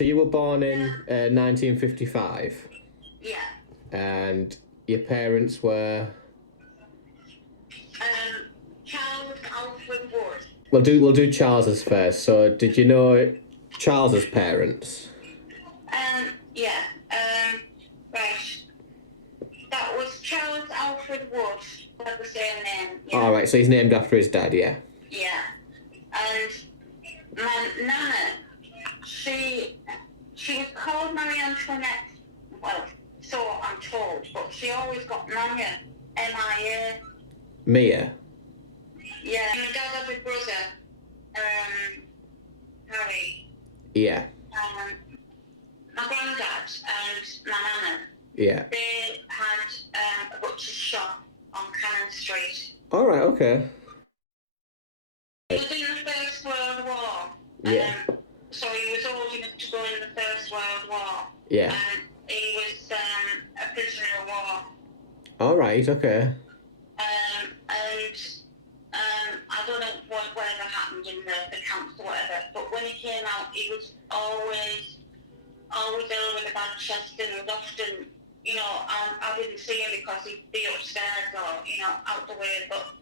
So you were born in 1955? Yeah. And your parents were? Charles Alfred Wood. We'll do Charles's first. So did you know Charles's parents? Yeah. Right. That was Charles Alfred Wood. That was their name. Yeah. All right. So he's named after his dad. Yeah. Yeah. And my nana, she was called Marie Antoinette. Well, so I'm told, but she always got Maya, M-I-A. Mia. Yeah. My dad had a brother, Harry. Yeah. My granddad and my nana. Yeah. They had a butcher's shop on Cannon Street. All right. Okay. He was in the First World War. Yeah. So he was old enough to go in the First World War. Yeah. And he was a prisoner of war. All right. Okay. I don't know whatever happened in the camps or whatever, but when he came out, he was always ill with a bad chest and often, I didn't see him because he'd be upstairs or, out the way, but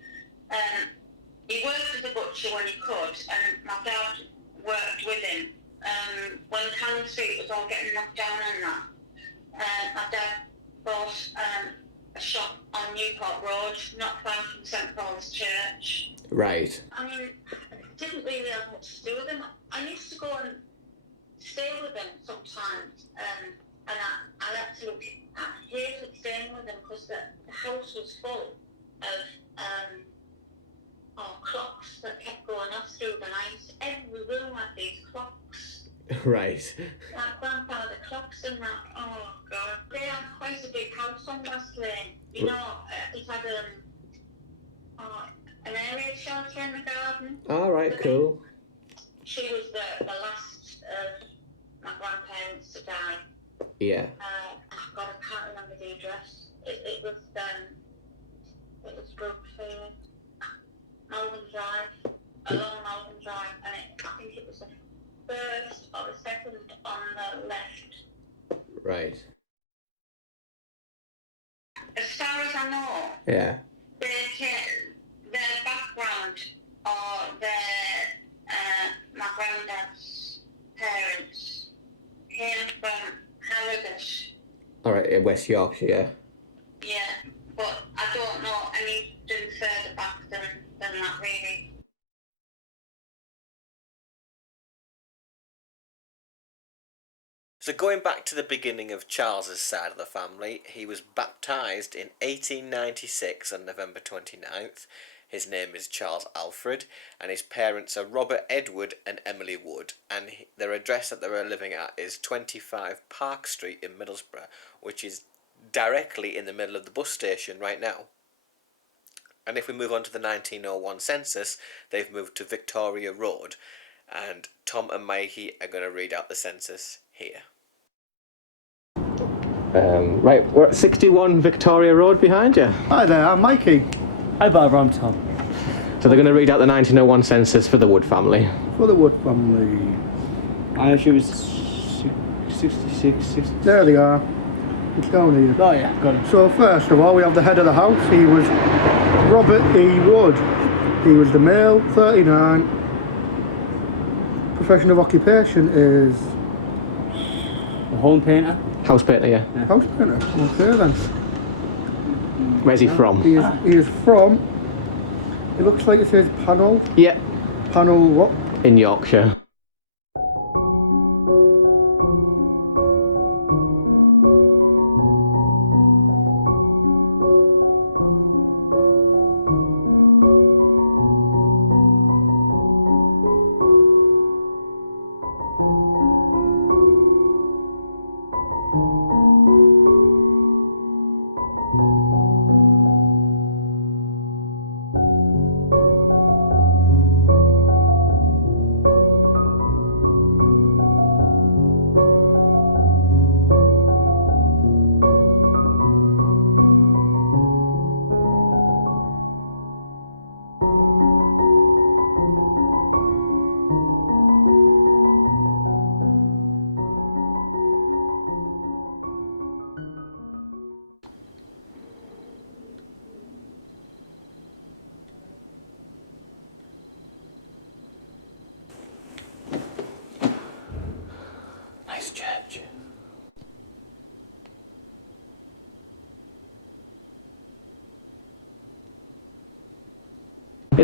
he worked as a butcher when he could, and my dad worked with him. When Cannon Street was all getting knocked down and that, my dad bought a shop on Newport Road, not far from St Paul's Church. Right. I mean, I didn't really have much to do with him. I used to go and stay with him sometimes, and I hated staying with him because the house was full of clocks that kept going off through the night. Every room had these clocks. Right. My grandfather, the clocks and that, oh God. They had quite a big house on West Lane. It had an area shelter in the garden. All right, cool. She was the last of my grandparents to die. Yeah. God, I can't remember the address. It was Brookfield, Malvern Drive, along Malvern Drive, and I think it was the first or the second on the left. Right. As far as I know, yeah, their background or my granddad's parents came from Harrogate. All right, in West Yorkshire. Yeah, but I don't know anything further back than that really. So going back to the beginning of Charles's side of the family, he was baptised in 1896 on November 29th. His name is Charles Alfred, and his parents are Robert Edward and Emily Wood, and their address that they were living at is 25 Park Street in Middlesbrough, which is directly in the middle of the bus station right now. And if we move on to the 1901 census, they've moved to Victoria Road, and Tom and Mikey are going to read out the census here. Right, we're at 61 Victoria Road behind you. Hi there, I'm Mikey. Hi Barbara, I'm Tom. So they're going to read out the 1901 census for the Wood family. For the Wood family. I assume it's 66, 60. There they are. It's down here. Oh yeah, got it. So first of all, we have the head of the house. He was Robert E. Wood. He was the male, 39. Profession of occupation is... A home painter. House painter, yeah. House painter. Okay then. Where's he from? He is from... It looks like it says panel. Yeah. Panel what? In Yorkshire.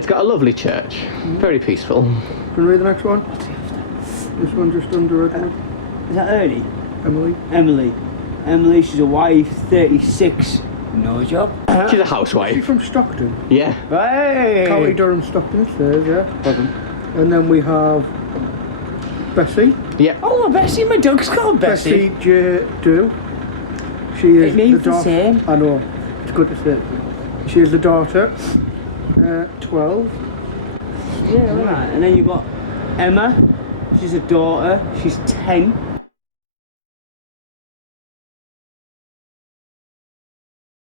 It's got a lovely church. Very peaceful. Can you read the next one? This one just under it. Is that Ernie? Emily. Emily, she's a wife, 36. No job. She's a Is she housewife. from Stockton? Yeah. Hey! County Durham, Stockton, it says, yeah. And then we have Bessie. Yeah. Oh, Bessie, my dog's called Bessie. Bessie J. Do. She is It means the the same. I know, it's good to say. She is the daughter. 12. Yeah, right. And then you've got Emma. She's a daughter. She's 10.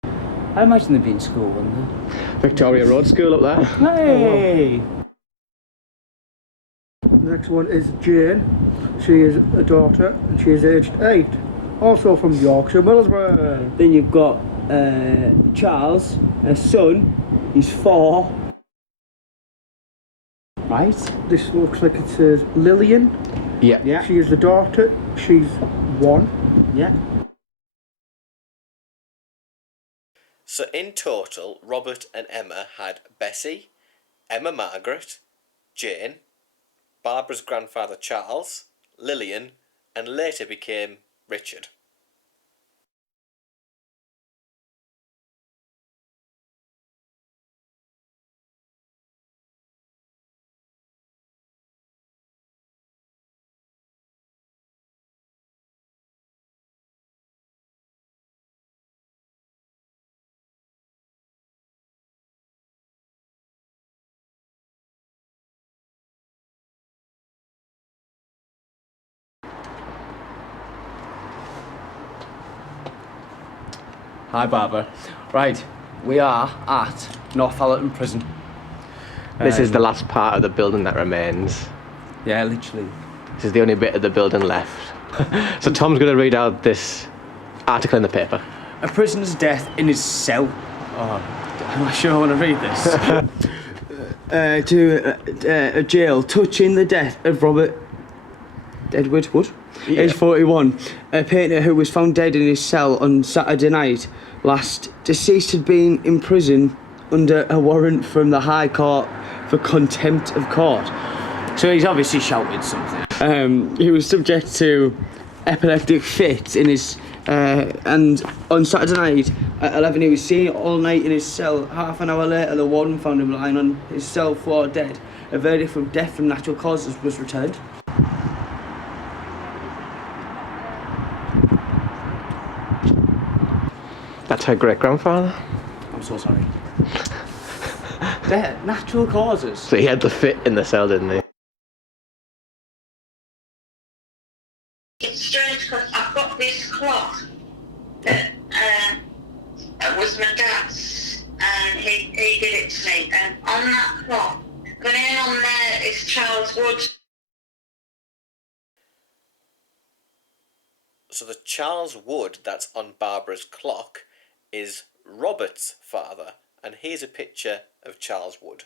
I imagine they'd be in school, wouldn't they? Victoria Road School up there. Hey! The next one is Jane. She is a daughter and she is aged 8. Also from Yorkshire, Middlesbrough. Then you've got Charles, a son. He's 4. Right? This looks like it says Lillian. Yeah. Yeah. She is the daughter. She's 1. Yeah. So in total, Robert and Emma had Bessie, Emma Margaret, Jane, Barbara's grandfather Charles, Lillian, and later became Richard. Hi Barbara. Right, we are at Northallerton Prison. This is the last part of the building that remains. Yeah, literally. This is the only bit of the building left. So Tom's going to read out this article in the paper. A prisoner's death in his cell. Oh, I'm not sure I want to read this. To a jail touching the death of Robert Edward Wood, age 41, a painter who was found dead in his cell on Saturday night last. Deceased had been in prison under a warrant from the High Court for contempt of court. So he's obviously shouted something. He was subject to epileptic fits in his and on Saturday night at 11 he was seen all night in his cell. Half an hour later the warden found him lying on his cell floor dead. A verdict of death from natural causes was returned. That's her great-grandfather. I'm so sorry. Death, natural causes. So he had the fit in the cell, didn't he? It's strange because I've got this clock that was my dad's, and he did it to me. And on that clock, the name on there is Charles Wood. So the Charles Wood that's on Barbara's clock is Robert's father, and here's a picture of Charles Wood.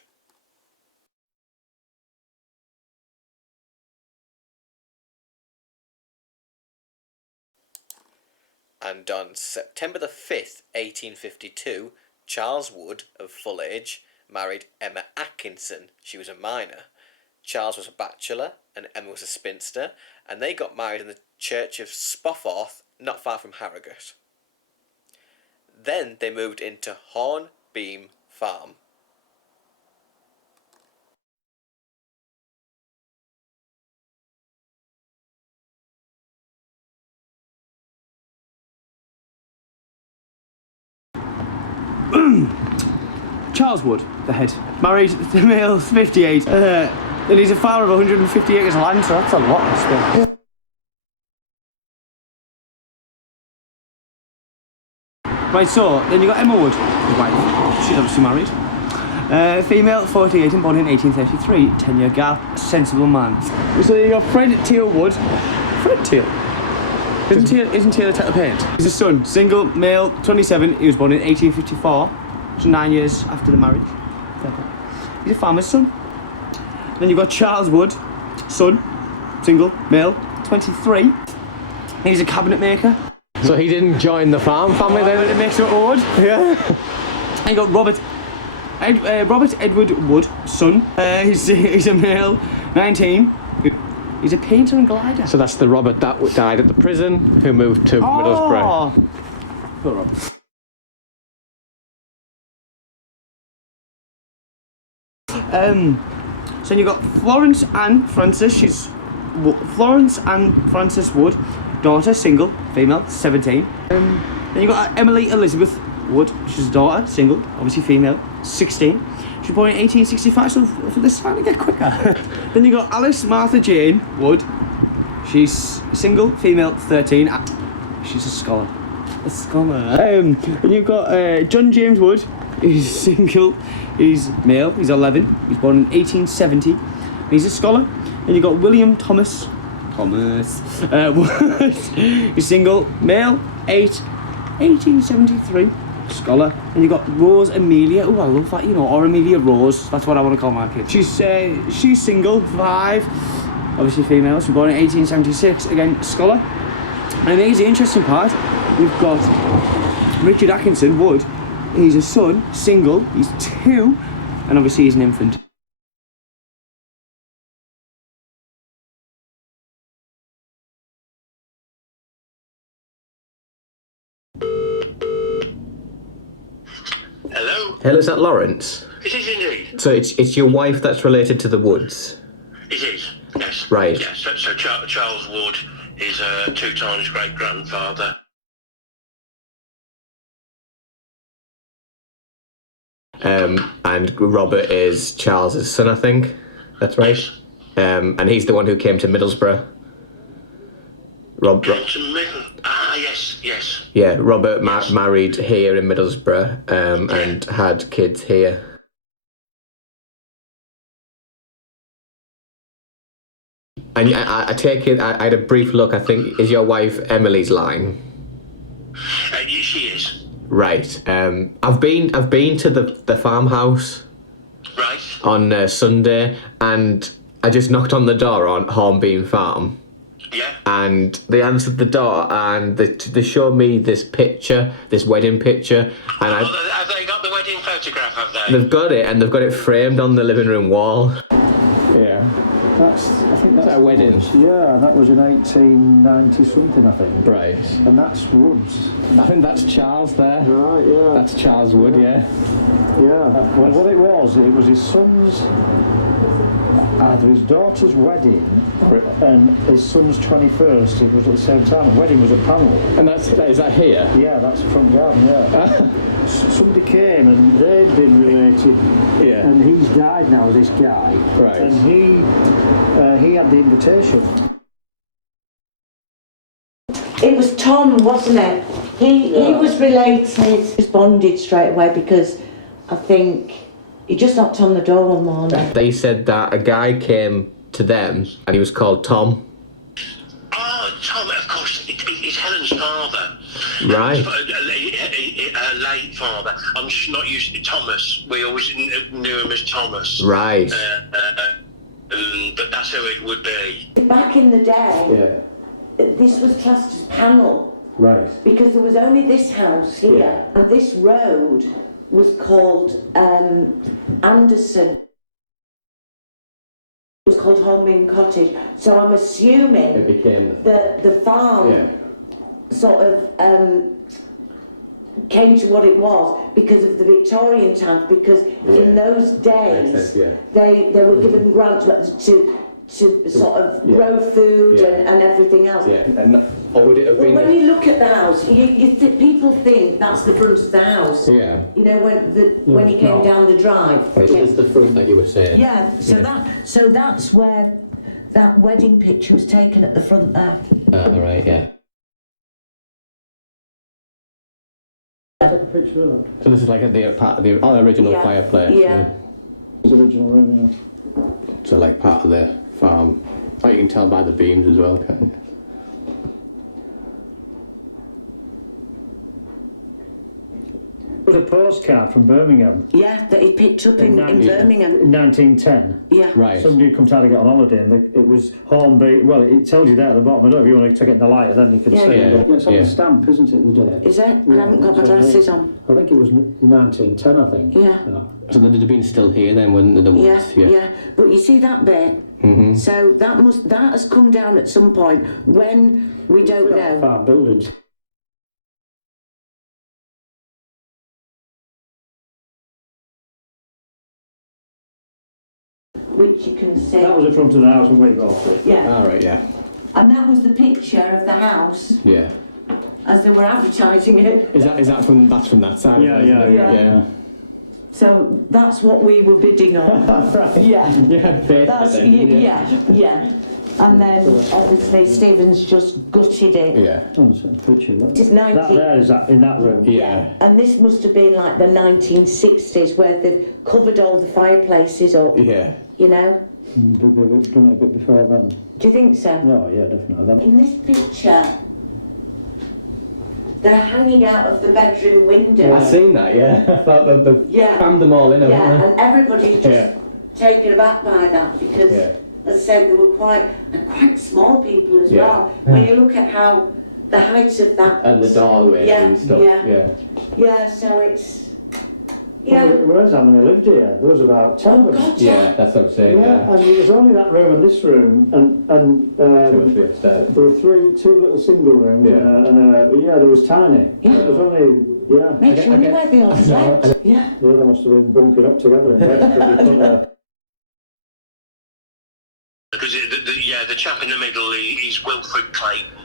And on September the 5th, 1852, Charles Wood, of full age, married Emma Atkinson. She was a minor. Charles was a bachelor and Emma was a spinster, and they got married in the church of Spofforth, not far from Harrogate. Then they moved into Hornbeam Farm. Charles Wood, the head. Married, male, 58. And he's a farmer of 150 acres of land, so that's a lot of stuff. Right, so then you got Emma Wood, the wife. She's obviously married. Female, 48 and born in 1833. 10-year gap, sensible man. So then you got Fred Teal Wood. Fred Teal? Isn't Teal a Taylor Paint? He's a son, single, male, 27. He was born in 1854. So 9 years after the marriage. He's a farmer's son. Then you've got Charles Wood, son, single, male, 23. He's a cabinet maker. So he didn't join the farm family then? It makes it odd. Yeah. And you got Robert Robert Edward Wood, son. He's a male, 19. He's a painter and glider. So that's the Robert that died at the prison, who moved to Middlesbrough. Well done. So you got Florence Ann Francis. Florence Ann Francis Wood, daughter, single, female, 17. Then you got Emily Elizabeth Wood. She's a daughter, single, obviously female, 16. She was born in 1865, so for this time to get quicker. Then you got Alice Martha Jane Wood. She's single, female, 13. She's a scholar. Then you've got John James Wood. He's single. He's male. He's 11. He's born in 1870. He's a scholar. Then you've got William Thomas. Wood. He's single, male, 8, 1873. Scholar. And you got Rose Amelia. Oh, I love that, or Amelia Rose. That's what I want to call my kid. She's single, 5, obviously female. She's born in 1876. Again, scholar. And here's the interesting part. We've got Richard Atkinson Wood. He's a son, single. He's 2, and obviously he's an infant. Hello, is that Lawrence? It is indeed. So it's your wife that's related to the Woods? It is, yes. Right. Yes, so Charles Wood is 2 times great-grandfather. And Robert is Charles's son, I think. That's right. Yes. And he's the one who came to Middlesbrough. Yes. Yeah, Robert married here in Middlesbrough and had kids here. And I take it, I had a brief look, I think, is your wife Emily's line? Yes, she is. Right. I've been to the farmhouse. Right. On Sunday, and I just knocked on the door on Hornbeam Farm. Yeah. And they answered the door, and they showed me this picture, this wedding picture, and Have they got the wedding photograph, have they? they've got it, and they've got it framed on the living room wall. Yeah. I think that's a wedding? Yeah, that was in 1890 something, I think. Right. And that's Woods. I think that's Charles there. Right, yeah. That's Charles Wood, yeah. Yeah, well, what it was his son's, either his daughter's wedding and his son's 21st, it was at the same time. The wedding was at Panel. And is that here? Yeah, that's the front garden, yeah. Somebody came and they'd been related, Yeah. and he's died now, this guy. Right. And he had the invitation. It was Tom, wasn't it? He was related, responded straight away because I think he just knocked on the door one morning. They said that a guy came to them, and he was called Tom. Oh, Tom, of course, it's Helen's father. Right. Her late father. I'm just not used to Thomas. We always knew him as Thomas. Right. But that's who it would be. Back in the day, this was classed as Panel. Right. Because there was only this house here, and this road was called Anderson. It was called Hornbeam Cottage. So I'm assuming It became that the farm sort of came to what it was because of the Victorian times, because in those days they were given grants to sort of grow food and everything else. Or would it have Well, when you look at the house, people think that's the front of the house. Yeah. You know, when you came down the drive. Which is the front that you were saying? Yeah, so that's where that wedding picture was taken at the front there. Oh, right, yeah. So this is like part of the original fireplace. Yeah. His original room, yeah. So like part of the farm. Oh, you can tell by the beams as well, can't you? postcard from Birmingham Yeah, that he picked up in Birmingham. in 1910. Yeah. Right. Somebody come trying to get on holiday, and it was home base. Well, it tells you there at the bottom. I don't know if you want to get in the light, then you can see. Yeah. It's on the stamp, isn't it? The day. Is it? I haven't got my glasses on. I think it was 1910. I think. Yeah. So they'd have been still here then, wouldn't they? The woods? Yeah. But you see that bit? Mm-hmm. So that has come down at some point when we don't know. Farm buildings. Which you can see. That was the front of the house when we bought it. Yeah. All right, yeah. And that was the picture of the house Yeah. as they were advertising it. Is that from that side? Yeah. So that's what we were bidding on. Yeah. Yeah. And then obviously Stephen's just gutted it. Yeah. Picture. It's 90. That there is that in that room. Yeah. And this must have been like the 1960s where they've covered all the fireplaces up, Yeah. you know? We've done it a bit before then. Do you think so? No, yeah, definitely. In this picture, they're hanging out of the bedroom window. I've seen that, yeah. They've Yeah. crammed them all in, haven't Yeah, they? and everybody's just taken aback by that because, as I said, they were quite small people as well. When you look at how the height of that. And the doorway and stuff. Yeah, so it's. Whereas how many lived here? There was about 10 of us. Yeah, that's what I'm saying. And it was only that room and this room, and there were two little single rooms, and there was tiny. It was only, Makes you wonder where they all slept. Yeah. they must have been bunkered up together. Because the chap in the middle is Wilfred Clayton,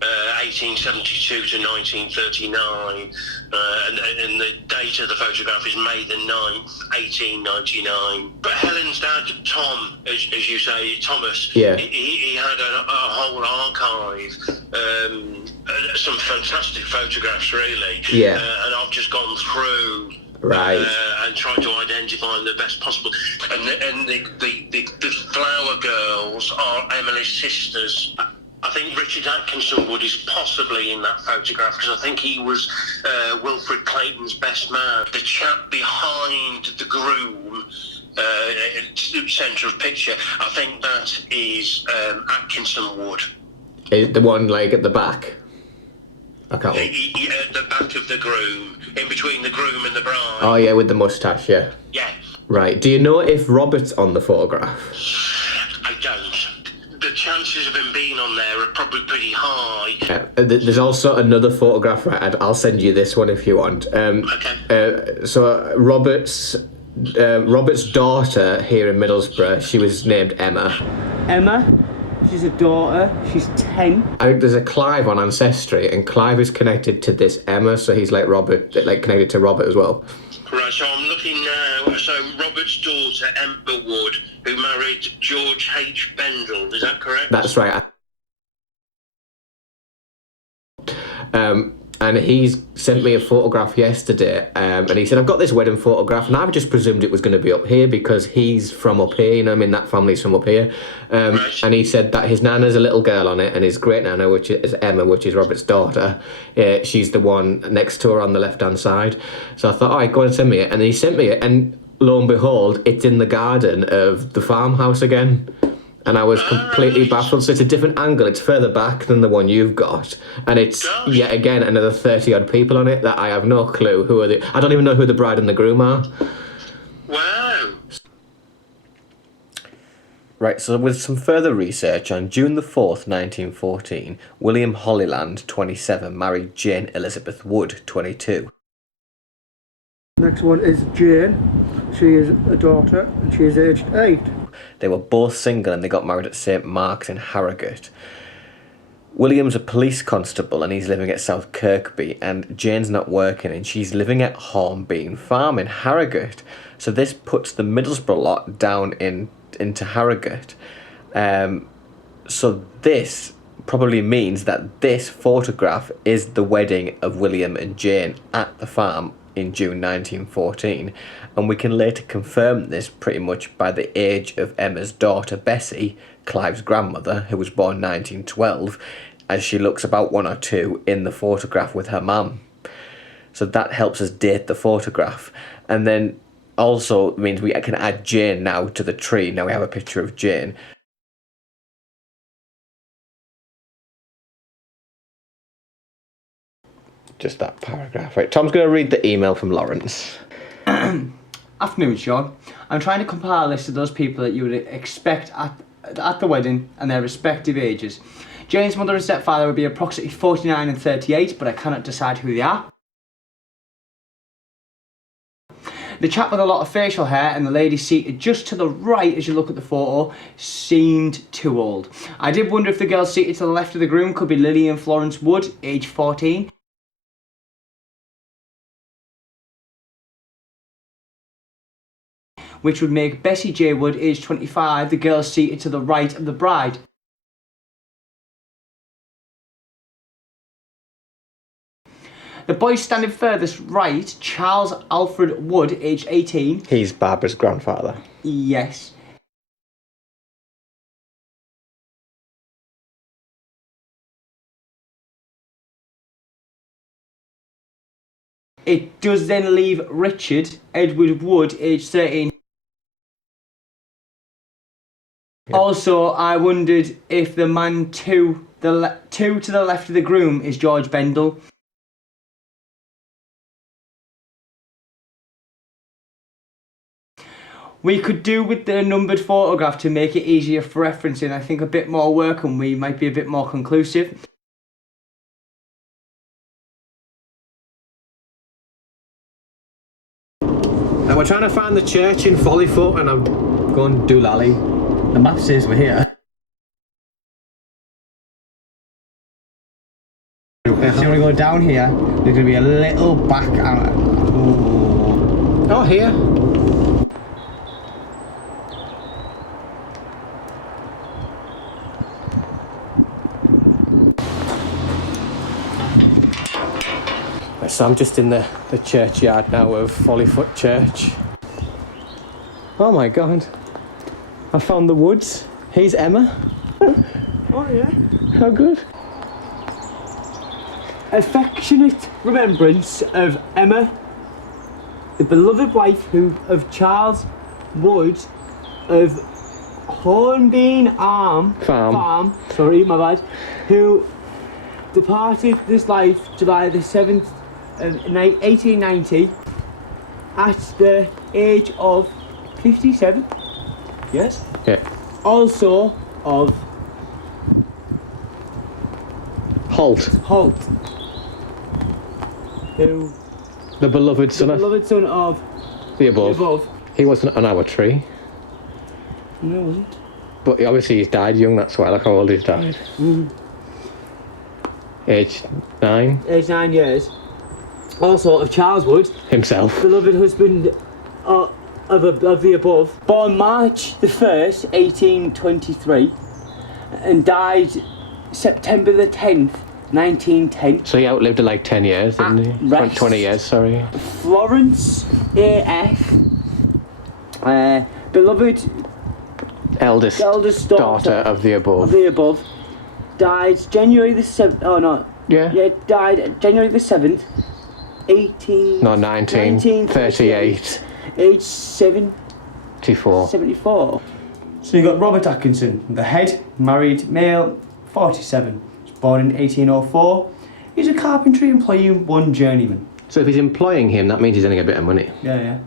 1872 to 1939, and the date of the photograph is May the 9th, 1899. But Helen's dad, Tom, as you say, Thomas, he had a whole archive, some fantastic photographs really, and I've just gone through. Right. And trying to identify the best possible. And the flower girls are Emily's sisters. I think Richard Atkinson Wood is possibly in that photograph because I think he was Wilfred Clayton's best man. The chap behind the groom, centre of picture, I think that is Atkinson Wood. The one like at the back? I can't. The back of the groom. In between the groom and the bride. Oh yeah, with the moustache, yeah. Yeah. Right. Do you know if Robert's on the photograph? I don't. The chances of him being on there are probably pretty high. Yeah. There's also another photograph, and I'll send you this one if you want. So Robert's daughter here in Middlesbrough, she was named Emma. Emma? She's a daughter, she's 10. I think there's a Clive on Ancestry, and Clive is connected to this Emma, so he's like Robert, like connected to Robert as well. Right, so I'm looking now. So Robert's daughter, Emma Wood, who married George H. Bendel, is that correct? That's right. And he's sent me a photograph yesterday, and he said, I've got this wedding photograph, and I just presumed it was going to be up here because he's from up here, you know, I mean, that family's from up here. And he said that his nana's a little girl on it, and his great nana, which is Emma, which is Robert's daughter, she's the one next to her on the left-hand side. So I thought, all right, go and send me it. And he sent me it, and lo and behold, it's in the garden of the farmhouse again. And I was completely baffled. So it's a different angle. It's further back than the one you've got, and it's yet again another 30 odd people on it that I have no clue who are the. I don't even know who the bride and the groom are. Wow. Right, so with some further research, on June the 4th, 1914, William Hollyland, 27, married Jane Elizabeth Wood, 22. Next one is Jane. She is a daughter and she is aged 8. They were both single and they got married at St Mark's in Harrogate. William's a police constable and he's living at South Kirkby, and Jane's not working and she's living at Hornbeam Farm in Harrogate. So this puts the Middlesbrough lot down into Harrogate. So this probably means that this photograph is the wedding of William and Jane at the farm in June 1914, and we can later confirm this pretty much by the age of Emma's daughter Bessie, Clive's grandmother, who was born 1912, as she looks about 1 or 2 in the photograph with her mum. So that helps us date the photograph. And then also means we can add Jane now to the tree. Now we have a picture of Jane. Just that paragraph. Right, Tom's going to read the email from Lawrence. Afternoon, Sean. I'm trying to compile a list of those people that you would expect at the wedding and their respective ages. Jane's mother and stepfather would be approximately 49 and 38, but I cannot decide who they are. The chap with a lot of facial hair and the lady seated just to the right as you look at the photo seemed too old. I did wonder if the girl seated to the left of the groom could be Lily and Florence Wood, age 14. Which would make Bessie J. Wood, age 25, the girl seated to the right of the bride. The boy standing furthest right, Charles Alfred Wood, aged 18. He's Barbara's grandfather. Yes. It does then leave Richard Edward Wood, aged 13. Yeah. Also, I wondered if the man to the left of the groom is George Bendel. We could do with the numbered photograph to make it easier for referencing. I think a bit more work and we might be a bit more conclusive. Now we're trying to find the church in Follyfoot and I'm going doolally. The map says we're here. So when we go down here, there's going to be a little back out. Oh, here. So I'm just in the churchyard now of Follyfoot Church. Oh my god. I found the woods. Here's Emma. Oh yeah. How good. Affectionate remembrance of Emma, the beloved wife of Charles Wood of Hornbeam Farm, sorry, my bad, who departed this life July the 7th, 1890 at the age of 57. Yes? Yeah. Also of Holt. Who? The beloved son of the above. He wasn't on our tree. No, he wasn't. But obviously he's died young, that's why. Look how old he's died. Age 9. Age 9 years. Also of Charles Wood. Himself. Beloved husband of the above. Born March the 1st, 1823. And died September the 10th, 1910. So he outlived like 10 years, didn't he? 20 years, sorry. Florence A.F. Beloved Eldest daughter of the above. Died January the 7th. Oh no. Yeah. Yeah, died January the 7th, 1938. Age 74. So you've got Robert Atkinson, the head, married, male, 47. He was born in 1804. He's a carpentry employee, one journeyman. So if he's employing him, that means he's earning a bit of money. Yeah.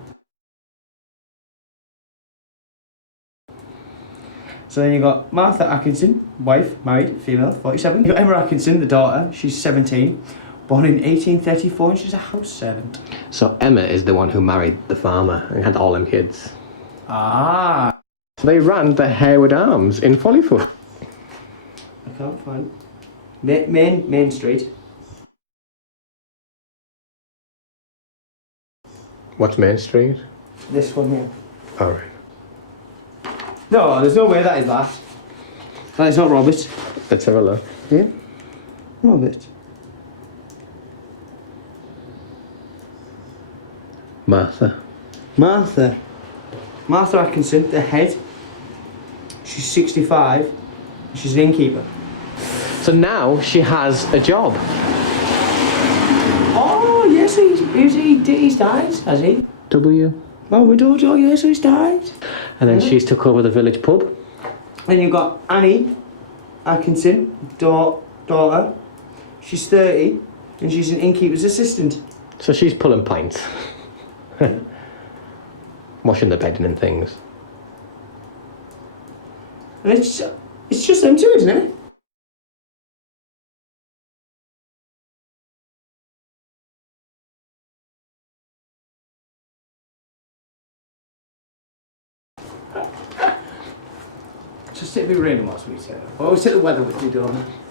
So then you've got Martha Atkinson, wife, married, female, 47. You've got Emma Atkinson, the daughter, she's 17. Born in 1834 and she's a house servant. So Emma is the one who married the farmer and had all them kids. Ah. So they ran the Harewood Arms in Follyfoot. I can't find Main Street. What's Main Street? This one here. Alright. No, there's no way that is that. That is not Robert. Let's have a look. Yeah? Robert. Martha Atkinson, the head. She's 65. She's an innkeeper. So now she has a job. Oh, yes, he's Who's he? He's died, has he? W. Oh, widow, oh yeah, so he's died. And then she's took over the village pub. Then you've got Annie Atkinson, daughter. She's 30 and she's an innkeeper's assistant. So she's pulling pints. Washing the bedding and things. And it's just them two, isn't it? Just sit a bit raining whilst we say it. Always sit the weather with you, don't.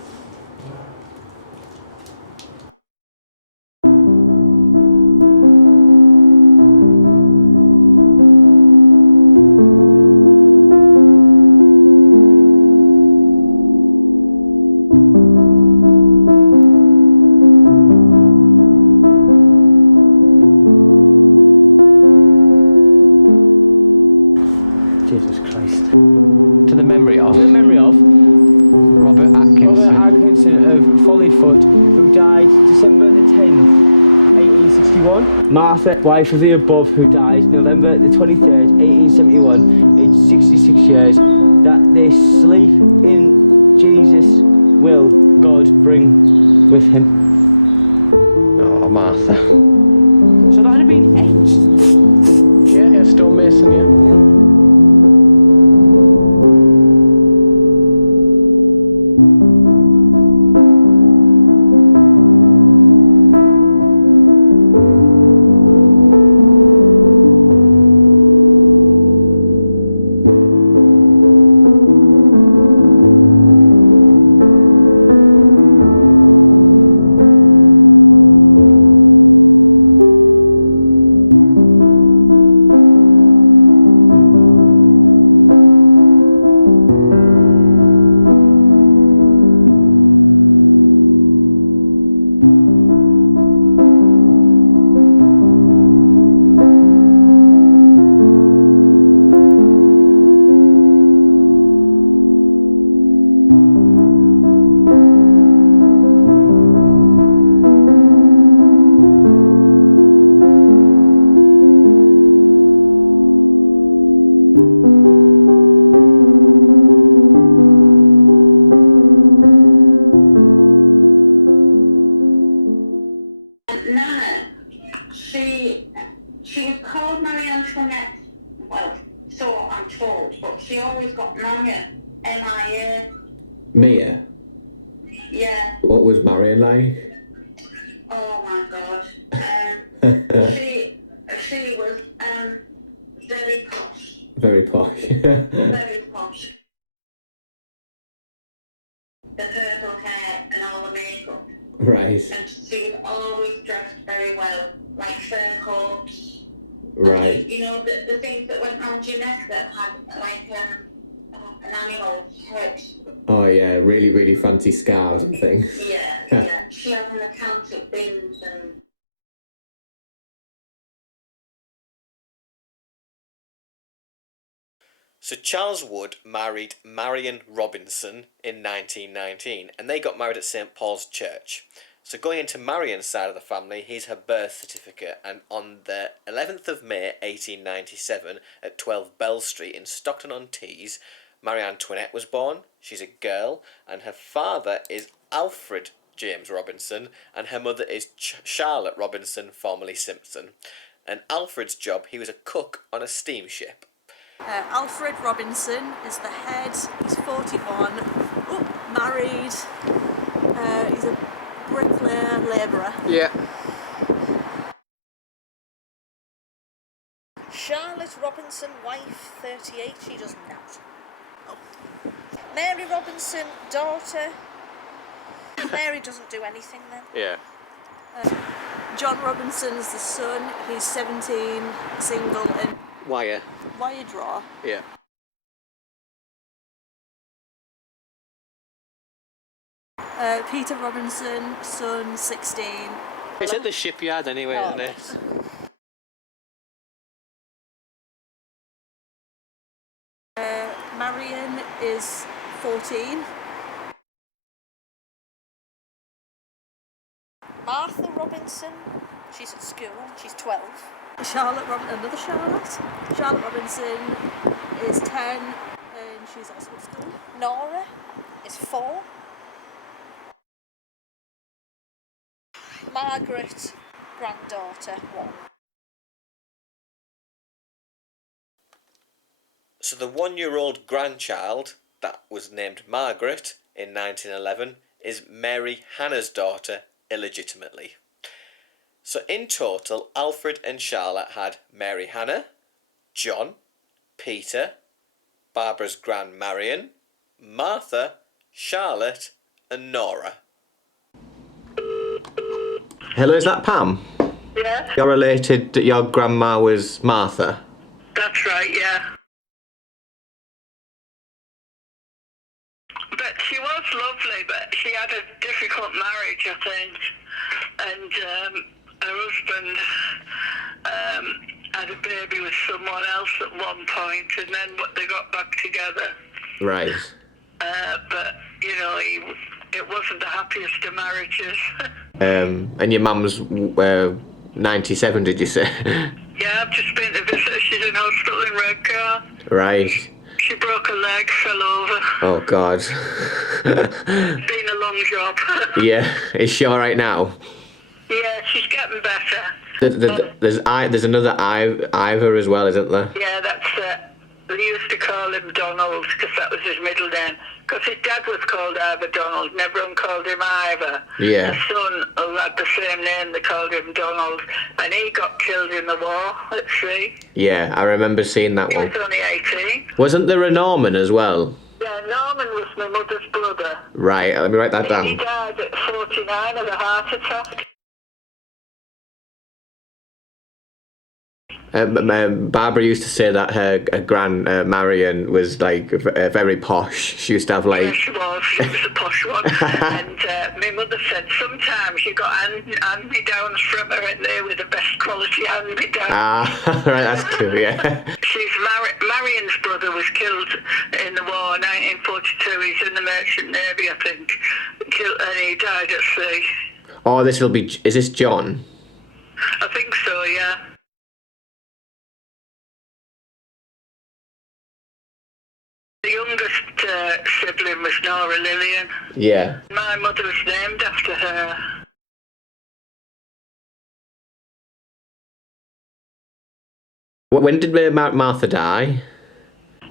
Wife of the above, who died November the 23rd, 1871, aged 66 years, that they sleep in Jesus will God bring with him. Oh, Martha. So that had been etched. Yeah, stonemason, yeah. She was called Marie Antoinette, well, so I'm told, but she always got Maya, M-I-A. Mia? Yeah. What was Marion like? Oh my god. She was very posh. Very posh. Very posh. The purple hair and all the makeup. Right. And she was always dressed very well, like fur coats. Right. And, you know, the things that went round your neck that had like an animal head. Oh yeah, really, really fancy scarves and things. Yeah, yeah. She had an account of bins and... So Charles Wood married Marion Robinson in 1919, and they got married at St Paul's Church. So going into Marion's side of the family, here's her birth certificate, and on the 11th of May 1897 at 12 Bell Street in Stockton-on-Tees, Marie Antoinette was born. She's a girl, and her father is Alfred James Robinson, and her mother is Charlotte Robinson, formerly Simpson. And Alfred's job, he was a cook on a steamship. Alfred Robinson is the head, he's 41, married, he's a bricklayer, labourer. Yeah. Charlotte Robinson, wife, 38, she doesn't count. Oh. Mary Robinson, daughter. Mary doesn't do anything then. Yeah. John Robinson is the son, he's 17, single and... Wire. Wire drawer. Yeah. Peter Robinson, son, 16. It's at the shipyard anyway, isn't it? Marion is 14. Arthur Robinson, She's at school. She's 12. Another Charlotte. Charlotte Robinson is 10 and she's also at school. Nora is 4. Margaret, granddaughter, 1. So the 1-year-old grandchild that was named Margaret in 1911 is Mary Hannah's daughter illegitimately. So in total, Alfred and Charlotte had Mary Hannah, John, Peter, Barbara's Gran Marion, Martha, Charlotte and Nora. Hello, is that Pam? Yeah, You're related, your grandma was Martha? that's right, yeah. But she was lovely, but she had a difficult marriage, I think. And her husband had a baby with someone else at one point, and then they got back together. Right. But, you know, it wasn't the happiest of marriages. And your mum's 97, did you say? Yeah, I've just been to visit her. She's in hospital in Redcar. Right. She broke her leg, fell over. Oh, God. It's been a long job. Yeah. Is she alright now? Yeah, she's getting better. There's another Ivor as well, isn't there? Yeah, that's they used to call him Donald because that was his middle name. Because his dad was called Ivor Donald, and everyone called him Ivor. Yeah. His son who had the same name, they called him Donald, and he got killed in the war at sea. Yeah, I remember seeing that He one. was only 18. Wasn't there a Norman as well? Yeah, Norman was my mother's brother. Right, let me write that He down. died at 49 of a heart attack. Barbara used to say that her Gran Marion was like very posh. She used to have like. Yeah, she was. She was a posh one. And my mother said sometimes you got hand-me-downs from her, and they were the best quality hand-me-downs. Ah, right, that's cool. Yeah. She's Marion's brother was killed in the war, 1942. He's in the Merchant Navy, I think. And he died at sea. Oh, this will be. Is this John? I think so. Yeah. The youngest sibling was Nora Lillian. Yeah. My mother was named after her. When did Martha die?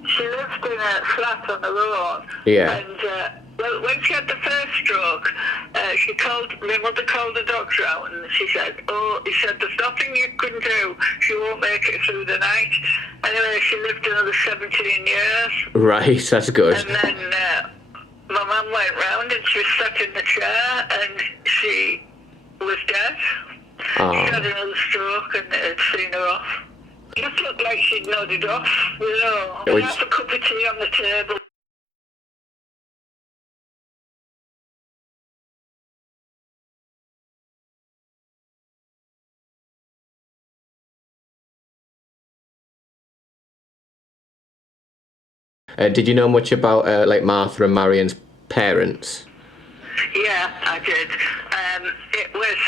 She lived in a flat on her own. Yeah. And when she had the first stroke, my mother called the doctor out, and he said, there's nothing you can do. She won't make it through the night. Anyway, she lived another 17 years. Right, that's good. And then my mum went round and she was sat in the chair and she was dead. Oh. She had another stroke and it had seen her off. It just looked like she'd nodded off, you know. We had a cup of tea on the table. Did you know much about like Martha and Marion's parents? Yeah, I did. It was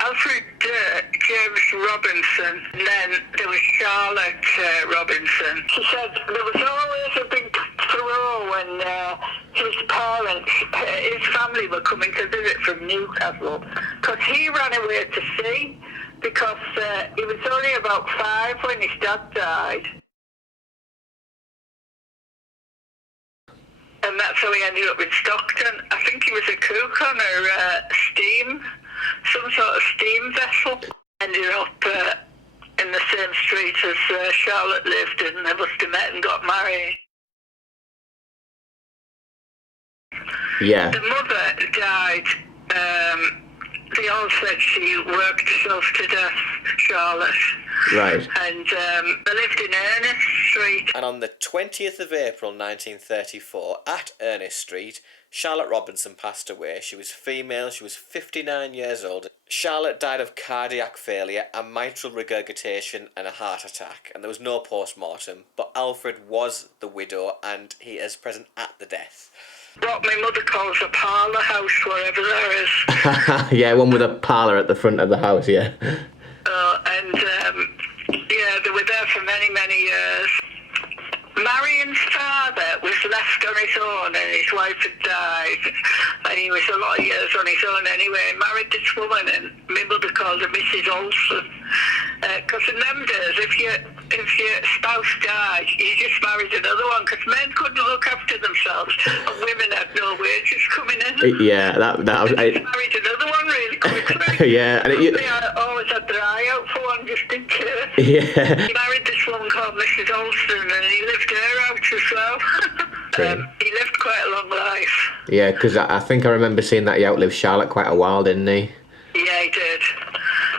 Alfred James Robinson, and then there was Charlotte Robinson. She said there was always a big furore when his parents, his family were coming to visit from Newcastle, because he ran away to sea, because he was only about 5 when his dad died. And that's how he ended up in Stockton. I think he was a cook on a some sort of steam vessel. Ended up in the same street as Charlotte lived, and they must have met and got married. Yeah. The mother died. They all said she worked herself to death, Charlotte. Right. And they lived in Ernest Street. And on the 20th of April 1934, at Ernest Street, Charlotte Robinson passed away. She was female, she was 59 years old. Charlotte died of cardiac failure and mitral regurgitation and a heart attack, and there was no post-mortem, but Alfred was the widow and he is present at the death. what my mother calls a parlour house, wherever there is. Yeah, one with a parlour at the front of the house, yeah. And yeah, they were there for many, many years. Marion's father was left on his own and his wife had died, and he was a lot of years on his own anyway, and married this woman, and my mother called her Mrs. Olsen, because in them days, if your spouse died, you just married another one, because men couldn't look after themselves, and women had no wages coming in. Yeah, that was... I married another one really quickly. Yeah, and I always had their eye out for one just in case. Yeah. He married this woman called Mrs. Olsen, and he lived her out as well. He lived quite a long life. Yeah, because I think I remember seeing that he outlived Charlotte quite a while, didn't he? Yeah, he did.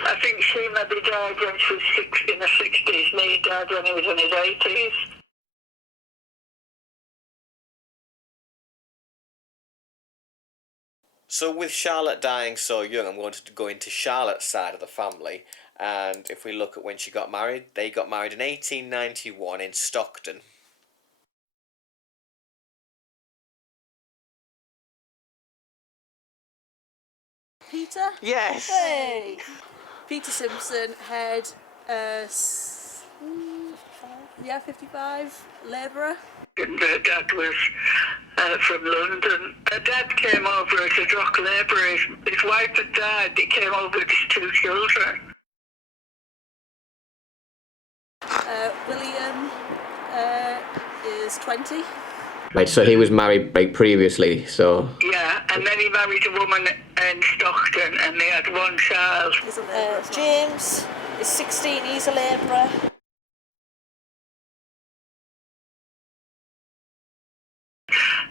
I think she maybe died when she was in her 60s, and he died when he was in his 80s. So with Charlotte dying so young, I'm going to go into Charlotte's side of the family. And if we look at when she got married, they got married in 1891 in Stockton. Peter? Yes! Hey! Peter Simpson had 55 labourer. And her dad was from London. Her dad came over as a dock labourer. His wife had died. He came over with his 2 children. William is 20. Like, so he was married like previously, so... Yeah, and then he married a woman in Stockton, and they had 1 child. James is 16, he's a labourer.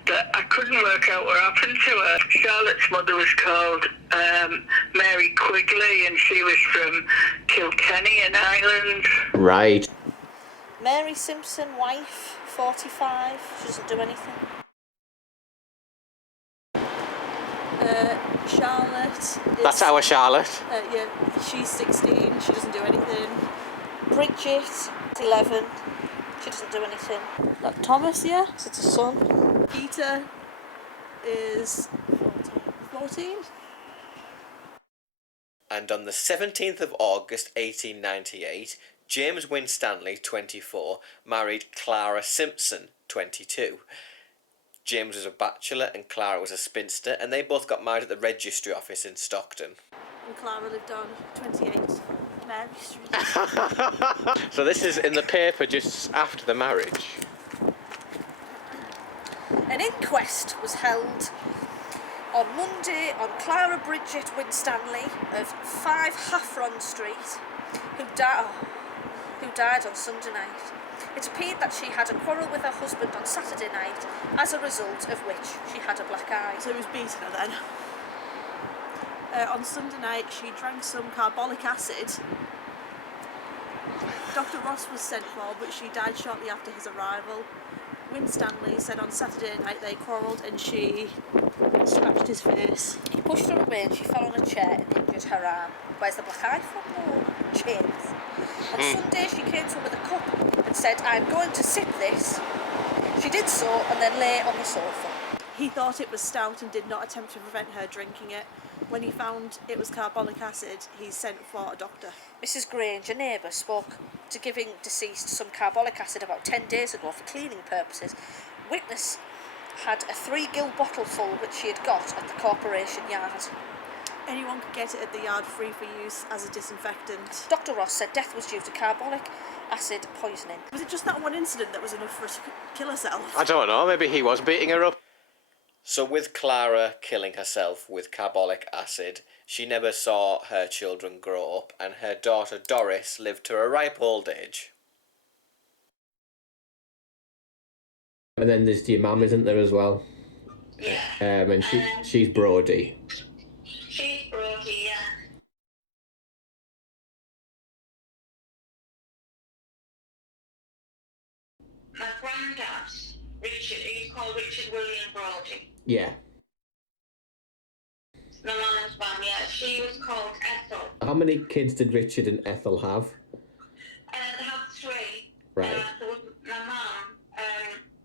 But I couldn't work out what happened to her. Charlotte's mother was called Mary Quigley, and she was from Kilkenny in Ireland. Right. Mary Simpson, wife, 45, she doesn't do anything. Charlotte is... That's our Charlotte. Yeah, she's 16, she doesn't do anything. Bridget, 11, she doesn't do anything. Thomas, yeah, it's a son. Peter is 14. And on the 17th of August 1898, James Winstanley, 24, married Clara Simpson, 22. James was a bachelor and Clara was a spinster, and they both got married at the registry office in Stockton. And Clara lived on 28 Mary Street. So this is in the paper just after the marriage. An inquest was held on Monday on Clara Bridget Winstanley of 5 Haffron Street, who died on Sunday night. It appeared that she had a quarrel with her husband on Saturday night, as a result of which she had a black eye. So he was beating her then. On Sunday night, she drank some carbolic acid. Dr. Ross was sent for, but she died shortly after his arrival. Winstanley said on Saturday night they quarrelled and she scratched his face. He pushed her away and she fell on a chair and injured her arm. Where's the black eye from? James. On Sunday she came to him with a cup and said, "I'm going to sip this." She did so and then lay on the sofa. He thought it was stout and did not attempt to prevent her drinking it. When he found it was carbolic acid, he sent for a doctor. Mrs. Grange, a neighbour, spoke to giving deceased some carbolic acid about 10 days ago for cleaning purposes. Witness had a 3-gill bottle full which she had got at the corporation yard. Anyone could get it at the yard free for use as a disinfectant. Dr. Ross said death was due to carbolic acid poisoning. Was it just that one incident that was enough for her to kill herself? I don't know, maybe he was beating her up. So with Clara killing herself with carbolic acid, she never saw her children grow up, and her daughter Doris lived to a ripe old age. And then there's your mum, isn't there, as well? Yeah. And she's Brodie. She's Brodie, yeah. My granddad, Richard, he's called Richard William Brodie. Yeah. My mum's mum, yeah, she was called Ethel. How many kids did Richard and Ethel have? They had 3. Right. There was my mum,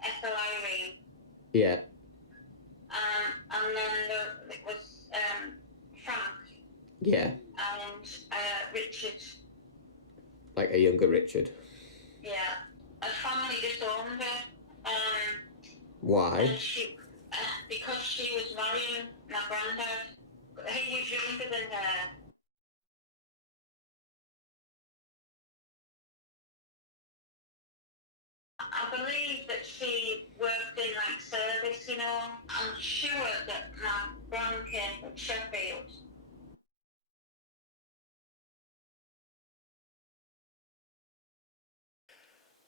Ethel Irene. Yeah. like a younger Richard. Yeah. Her family disowned her. Why? And because she was marrying my granddad. He was younger than her. I believe that she worked in like service, you know. I'm sure that my gran came from Sheffield.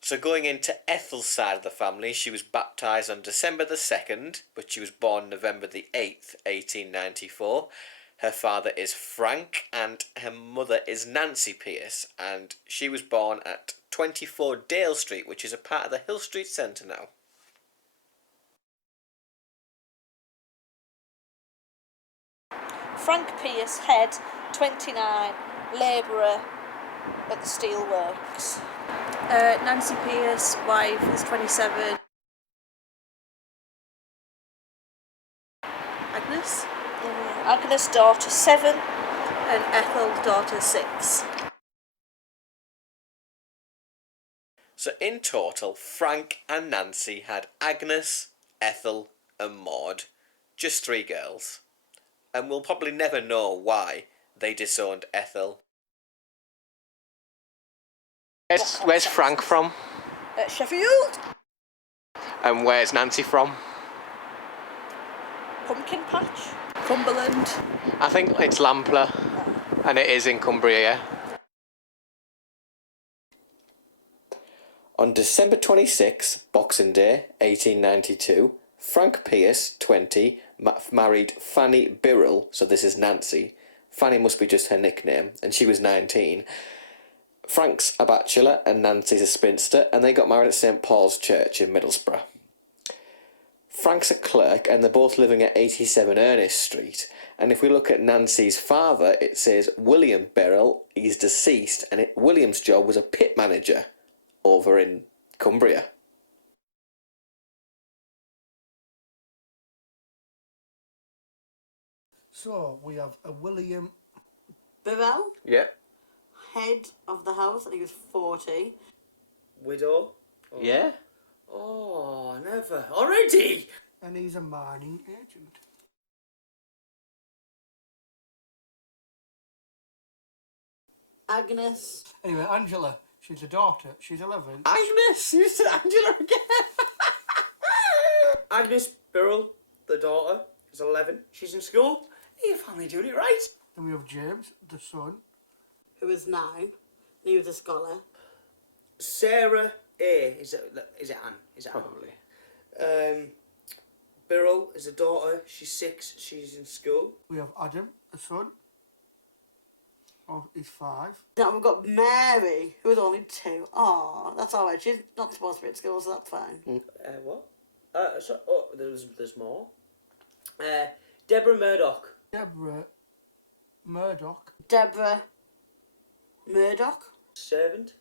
So going into Ethel's side of the family, she was baptised on December the 2nd, but she was born November the 8th, 1894. Her father is Frank and her mother is Nancy Pierce, and she was born at 24 Dale Street, which is a part of the Hill Street Centre now. Frank Pierce, head, 29, labourer at the steelworks. Nancy Pierce, wife, is 27. Agnes? Agnes, daughter, 7. And Ethel, daughter, 6. So in total, Frank and Nancy had Agnes, Ethel and Maud, just 3 girls. And we'll probably never know why they disowned Ethel. Where's Frank from? Sheffield. And where's Nancy from? Pumpkin Patch. Cumberland. I think it's Lamplugh, and it is in Cumbria, yeah. On December 26, Boxing Day, 1892, Frank Pierce, 20, married Fanny Birrell, so this is Nancy. Fanny must be just her nickname, and she was 19. Frank's a bachelor and Nancy's a spinster, and they got married at St Paul's Church in Middlesbrough. Frank's a clerk, and they're both living at 87 Ernest Street. And if we look at Nancy's father, it says William Birrell, he's deceased, and William's job was a pit manager over in Cumbria. So we have a William Birrell, Yeah. head of the house, I think he was 40. Widow? Yeah? Oh, never. Already? and he's a mining agent. Agnes. Anyway, Angela, she's a daughter, she's 11. Agnes! You said Angela again! Agnes Birrell, the daughter, is 11. She's in school. You're finally doing it right. Then we have James, the son. Who was 9. He was a scholar. Sarah A. Is it Anne? Is it Probably. Anne? Birrell is a daughter. She's 6. She's in school. We have Adam, the son. Oh, he's 5. Now we've got Mary, who was only 2. Oh, that's alright. She's not supposed to be at school, so that's fine. What? There's more. Deborah Murdoch. Deborah Murdoch. Deborah Murdoch. Servant.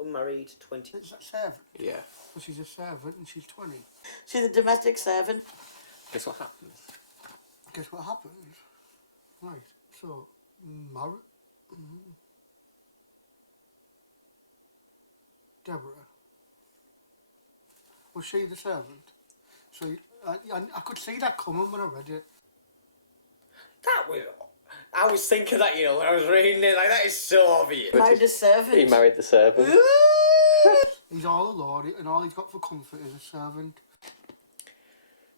Unmarried, 20. Is that servant? Yeah. Well, she's a servant and she's 20. She's a domestic servant. Guess what happens? Guess what happens? Right, so, Deborah. Was she the servant? So, I could see that coming when I read it. I was thinking that, when I was reading it, like, that is so obvious. Married a servant. He married the servant. He's all alone and all he's got for comfort is a servant.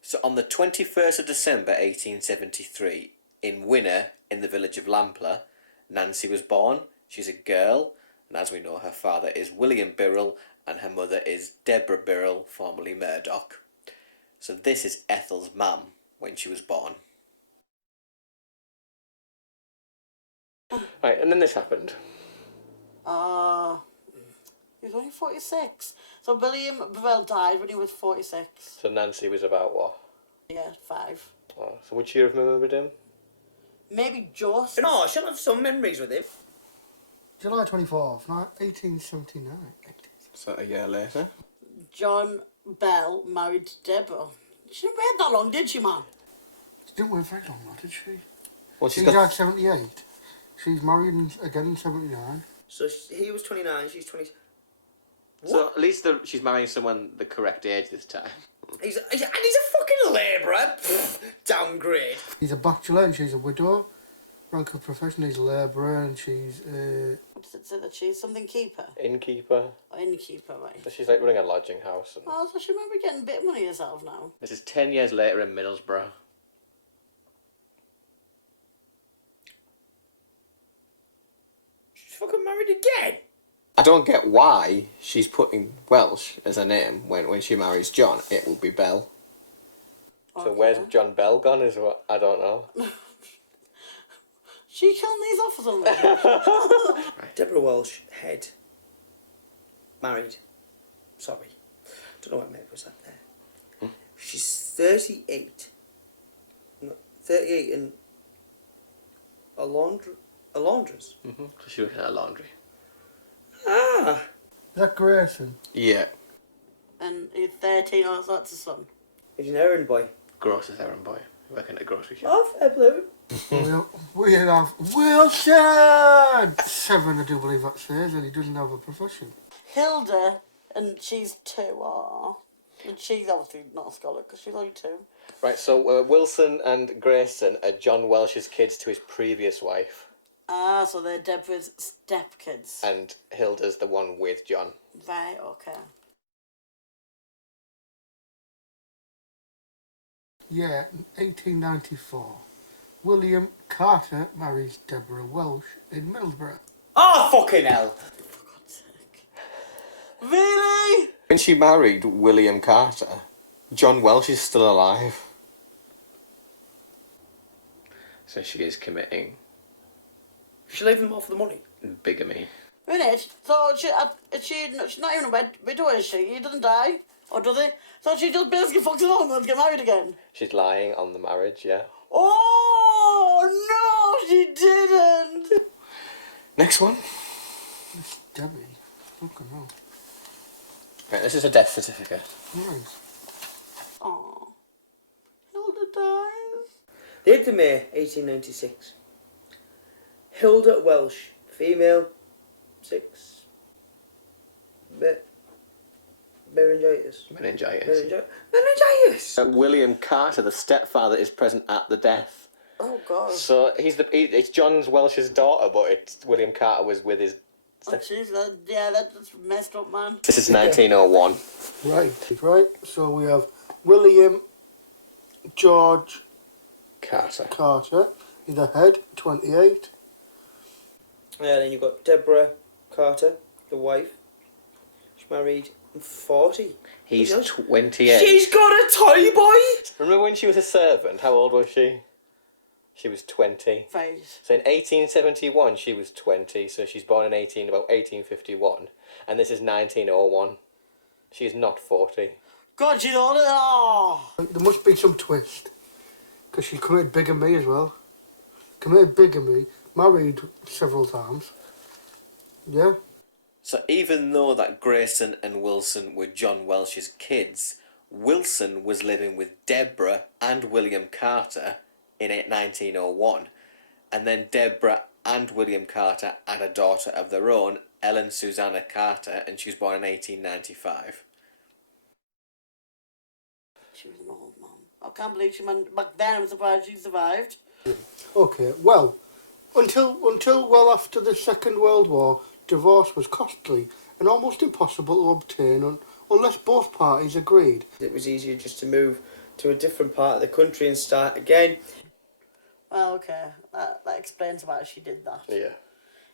So on the 21st of December 1873, in Winner, in the village of Lamplugh, Nancy was born. She's a girl, and as we know, her father is William Birrell, and her mother is Deborah Birrell, formerly Murdoch. So this is Ethel's mum when she was born. Right, and then this happened. He was only 46. So William Birrell died when he was 46. So Nancy was about what? Yeah, 5. Oh, so would you have remembered him? Maybe just. No, she'll have some memories with him. July 24th, 1879. So a year later. John Bell married Deborah. She didn't wait that long, did she, man? She didn't wait that long, did she? Well, She died 78. She's married again in 79. So he was 29, she's 20. So at least she's marrying someone the correct age this time. He's a fucking labourer. Downgrade. He's a bachelor and she's a widow. Rank of profession, he's a labourer and she's What does it say that she's something keeper? Innkeeper. Oh, innkeeper, right. So she's like running a lodging house. And Oh, so she might be getting a bit of money herself now. this is 10 years later in Middlesbrough. She's fucking married again. I don't get why she's putting Welsh as her name when she marries John. It will be Bell. So where's John Bell gone is what I don't know. She killing these off or something? Deborah Welsh, head. Married. Sorry. Don't know what Meg was up there. She's 38. No, 38 and a laundress. So she works at a laundry. Ah. Is that Grayson? Yeah. And he's 13, or that's a son. He's an errand boy. Grocer's errand boy. Working at a grocery shop. Oh, fair play. We have Wilson! 7, I do believe that says, and he doesn't have a profession. Hilda, and she's 2, and she's obviously not a scholar because she's only 2. Right, so Wilson and Grayson are John Welsh's kids to his previous wife. Ah, so they're Deborah's stepkids. And Hilda's the one with John. Right, okay. Yeah, 1894. William Carter marries Deborah Welsh in Middlesbrough. Oh, fucking hell! Really? When she married William Carter, John Welsh is still alive. So she is committing She leave him off the money. bigamy. Really? So she's not even a widow, is she? He doesn't die? Or does he? So she just basically fucks him on and get married again? She's lying on the marriage, yeah. Oh, no, she didn't! Next one. Debbie. Fucking hell. Right, this is a death certificate. Nice. Oh. Hilda dies. The 8th of May, 1896. Hilda Welsh, female, 6. Meningitis. Meningitis! William Carter, the stepfather, is present at the death. Oh, God. So it's John Welsh's daughter, but it's William Carter was with his... Oh, jeez, yeah, that's messed up, man. This is 1901. Right. So we have William George Carter. He's the head, 28. And then you've got Deborah Carter, the wife. She's married in 40. He's 28. She's got a toy boy! Remember when she was a servant? How old was she? She was 20. Right. So in 1871 she was 20, so she's born in about 1851. And this is 1901. She is not 40. God, she's older. Oh. There must be some twist. Because she committed bigamy as well. Committed bigamy, married several times. Yeah. So even though that Grayson and Wilson were John Welsh's kids, Wilson was living with Deborah and William Carter in 1901. And then Deborah and William Carter had a daughter of their own, Ellen Susanna Carter, and she was born in 1895. She was an old mom. I can't believe she went back then. I'm surprised she survived. Okay, well, until well after the Second World War, divorce was costly and almost impossible to obtain unless both parties agreed. It was easier just to move to a different part of the country and start again. Well, okay, that explains why she did that. Yeah.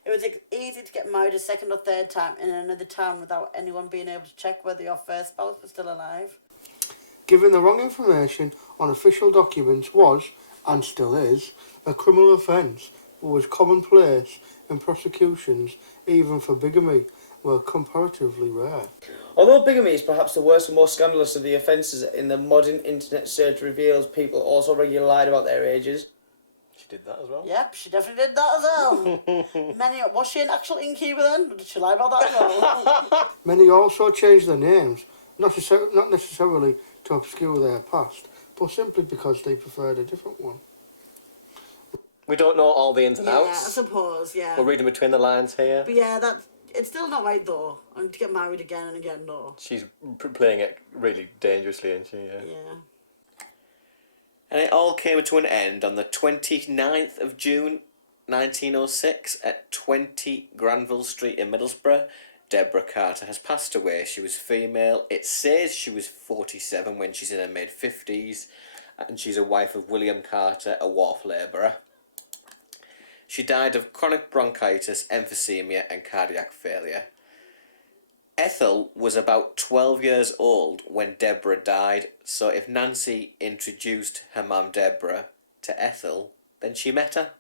It was easy to get married a second or third time in another town without anyone being able to check whether your first spouse was still alive. Giving the wrong information on official documents was, and still is, a criminal offence, but was commonplace in prosecutions, even for bigamy, were comparatively rare. Although bigamy is perhaps the worst and most scandalous of the offences in the modern internet search reveals, people also regularly lied about their ages. She did that as well? Yep, she definitely did that as well. Was she an actual innkeeper then? Did she lie about that as well? Many also changed their names, not necessarily to obscure their past, but simply because they preferred a different one. We don't know all the ins and Yeah, I outs. suppose, yeah. We're reading between the lines here. But yeah, it's still not right though. I'm to get married again and again though. She's playing it really dangerously, isn't she? Yeah. Yeah. And it all came to an end on the 29th of June 1906 at 20 Granville Street in Middlesbrough. Deborah Carter has passed away. She was female. It says she was 47 when she's in her mid-50s, and she's a wife of William Carter, a wharf labourer. She died of chronic bronchitis, emphysema and cardiac failure. Ethel was about 12 years old when Deborah died, so if Nancy introduced her mum Deborah to Ethel, then she met her.